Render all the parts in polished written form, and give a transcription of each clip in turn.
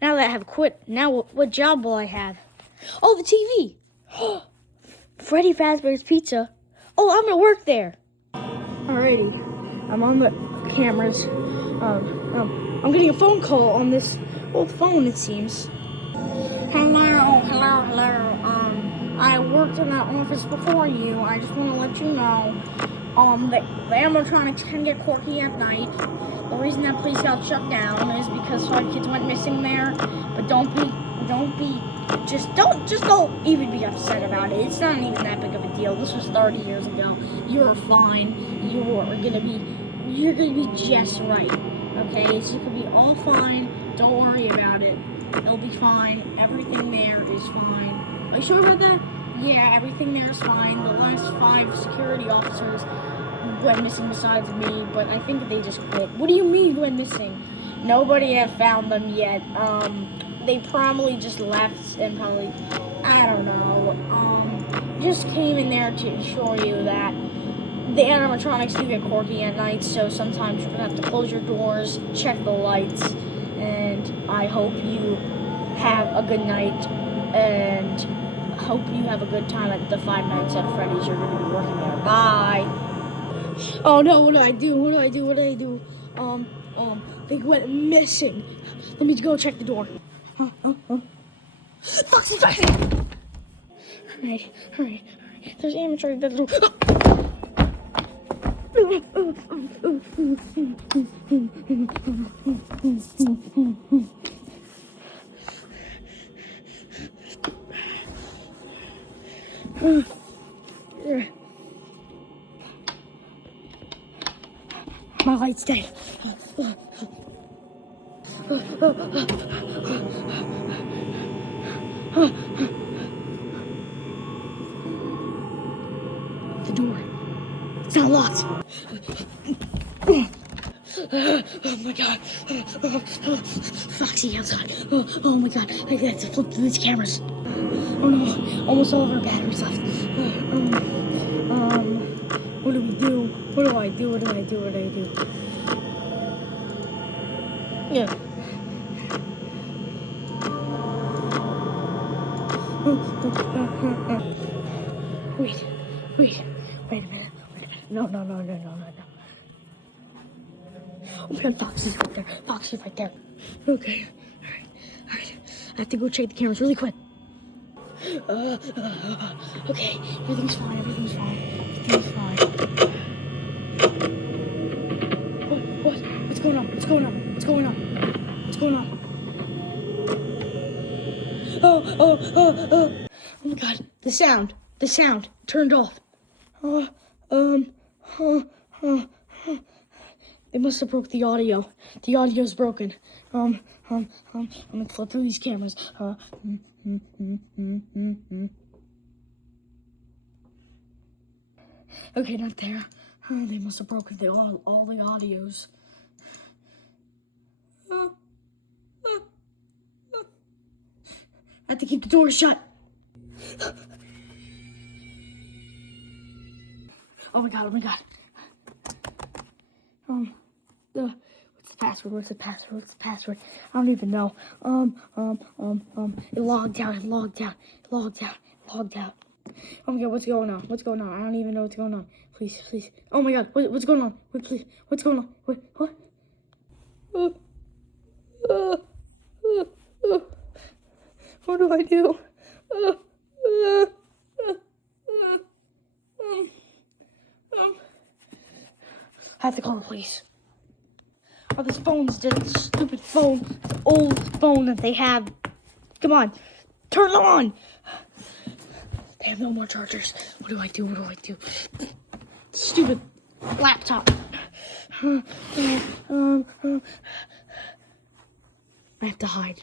Now that I have quit, now what job will I have? Oh, the TV. Freddy Fazbear's Pizza. Oh, I'm gonna work there. Alrighty, I'm on the cameras. I'm getting a phone call on this old phone, it seems. Hello. I worked in that office before you. I just want to let you know, the animatronics can get quirky at night. The reason that place got shut down is because 5 kids went missing there. But don't even be upset about it. It's not even that big of a deal. This was 30 years ago. You're fine. You're gonna be just right. Okay, so you can be all fine. Don't worry about it. It'll be fine. Everything there is fine. Are you sure about that? Yeah, everything there is fine. The last 5 security officers went missing besides me, but I think they just quit. What do you mean went missing? Nobody have found them yet. They probably just left and probably, I don't know, just came in there to assure you that the animatronics do get quirky at night, so sometimes you're gonna have to close your doors, check the lights, and I hope you have a good night, and hope you have a good time at the Five Nights at Freddy's. You're gonna be working there. Bye. Oh no, what do I do? They went missing. Let me go check the door. Foxy's back there! Alright. There's animatronics at the door. My light's dead. The door. It's not locked. Oh my god. Foxy outside. Oh my god. I got to flip through these cameras. Oh no. Almost all of our batteries left. What do we do? What do I do? Yeah. Wait a minute. No. Oh my god, Foxy's right there. Okay. Alright. I have to go check the cameras really quick. Okay. Everything's fine. What? What's going on? Oh my god, the sound turned off. They must have broke the audio. The audio's broken. I'm gonna flip through these cameras. Okay, not there. They must have broken all the audios. I have to keep the door shut. Oh my god. What's the password? I don't even know. It logged out. Oh my god, what's going on? I don't even know what's going on. Please. Oh my god, what's going on? Wait, please. What's going on? Wait, what? What do I do? I have to call the police. Oh, this phone's this stupid phone, this old phone that they have. Come on, turn it on. They have no more chargers. What do I do? Stupid laptop. I have to hide.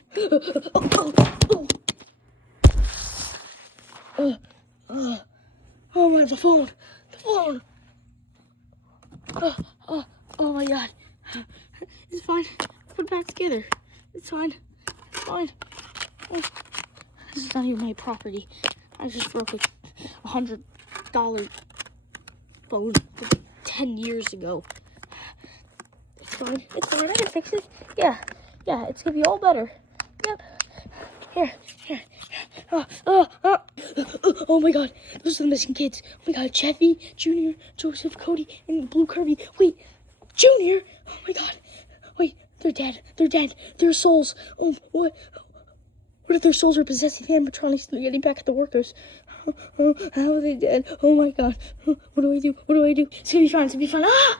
Oh my, the phone. Oh my god. It's fine. Put it back together. It's fine. Oh, this is not even my property. I just broke a $100 phone 10 years ago. It's fine. I can fix it. Yeah, it's gonna be all better. Yep. Here. Oh my god, those are the missing kids. Oh my god, Jeffy, Junior, Joseph, Cody, and Blue Kirby. Wait, Junior. Oh my god. Wait, they're dead. They're dead. Their souls. Oh, what? What if their souls are possessing animatronics and they're getting back at the workers? How are they dead? Oh my god. What do I do? What do I do? It's gonna be fine. It's gonna be fine. Ah!